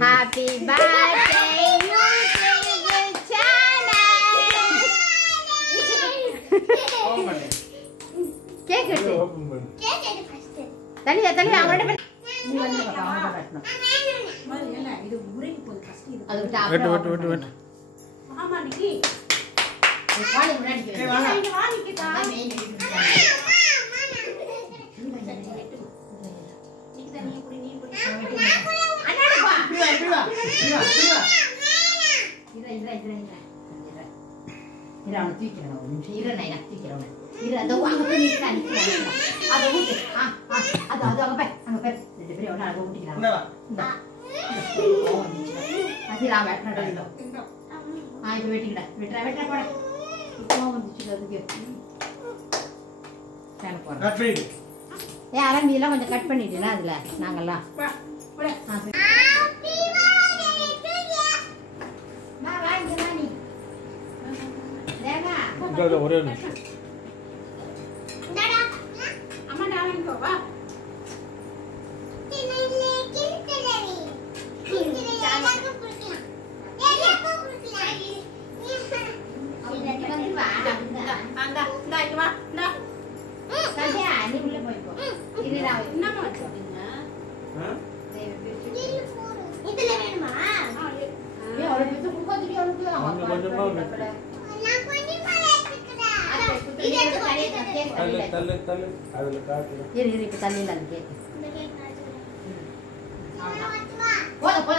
Happy birthday YouTube channel. Cake எடுத்து. Cake எடு first. தள்ளி அவங்கட்ட நீ வந்து அவங்கட்ட கட்டணும். என்ன இது ஊரேக்கு போகுது first இது. அது விட்டு. ஆமா நிக்கி. வாடி முன்னாடி போய். இங்க வா நிக்கிதா. நிக்கிதா நீ குடி. அண்ணா வா. இரு அவனை தூக்கிறேன் ஒரு நிமிஷம் இரு நான் தூக்கிறேன் இரு அதை அங்கே போய் நிற்கிறேன் அதை ஊட்டு அது அங்கே போய் ரெண்டு பேரும் ஒன்றா அங்கே ஊட்டிக்கிறான் அது நான் வெட்டினோம் இப்போ வெட்டிக்கிட்டேன் போட இப்போ வந்துச்சு அதுக்கு போகிறேன் ஏன் அரம்பியெல்லாம் கொஞ்சம் கட் பண்ணிட்டேன்னா அதில் நாங்கள்லாம் ஒரே நிமிஷம்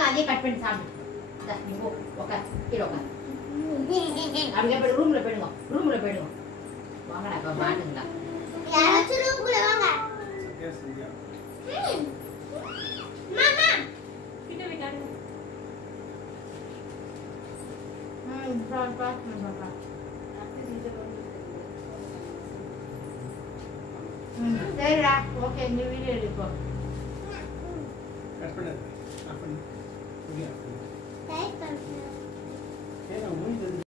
அதே கட் பண்ணி சாப்பிடு ரூம்ல போயிடுவோம் வாங்கடா பாட்டுங்களா சரிடா ஓகே இந்த வீடியோ எடுப்போம்